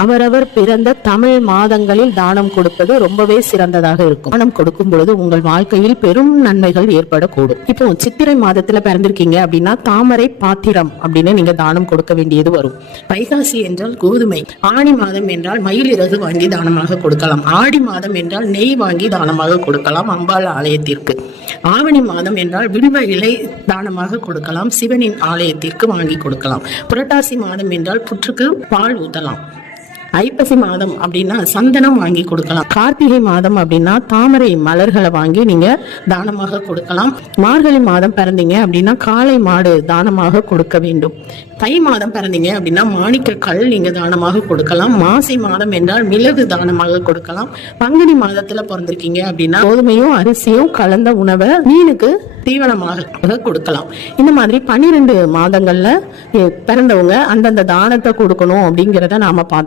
அவரவர் பிறந்த தமிழ் மாதங்களில் தானம் கொடுப்பது ரொம்பவே சிறந்ததாக இருக்கும். தானம் கொடுக்கும் பொழுது உங்கள் வாழ்க்கையில் பெரும் நன்மைகள் ஏற்படக்கூடும். இப்போ சித்திரை மாதத்துல பிறந்திருக்கீங்க அப்படின்னா தாமரை பாத்திரம் அப்படின்னு நீங்க தானம் கொடுக்க வேண்டியது வரும். வைகாசி என்றால் கோதுமை, ஆணி மாதம் என்றால் மயில் இறகு வாங்கி தானமாக கொடுக்கலாம், ஆடி மாதம் என்றால் நெய் வாங்கி தானமாக கொடுக்கலாம் அம்பாள் ஆலயத்திற்கு, ஆவணி மாதம் என்றால் வில்வ இலை தானமாக கொடுக்கலாம், சிவனின் ஆலயத்திற்கு வாங்கி கொடுக்கலாம், புரட்டாசி மாதம் என்றால் புற்றுக்கு பால் ஊட்டலாம், ஐப்பசி மாதம் அப்படின்னா சந்தனம் வாங்கி கொடுக்கலாம், கார்த்திகை மாதம் அப்படின்னா தாமரை மலர்களை வாங்கி நீங்க தானமாக கொடுக்கலாம், மார்கழி மாதம் பிறந்தீங்க அப்படின்னா காளை மாடு தானமாக கொடுக்க வேண்டும், தை மாதம் பிறந்தீங்க அப்படின்னா மாணிக்க கல் நீங்க தானமாக கொடுக்கலாம், மாசி மாதம் என்றால் மிளகு தானமாக கொடுக்கலாம், பங்குனி மாதத்துல பிறந்திருக்கீங்க அப்படின்னா கோதுமையும் அரிசியும் கலந்த உணவை மீனுக்கு தீவனமாக கொடுக்கலாம். இந்த மாதிரி 12 மாதங்கள்ல பிறந்தவங்க அந்தந்த தானத்தை கொடுக்கணும் அப்படிங்கிறத நாம பார்த்தோம்.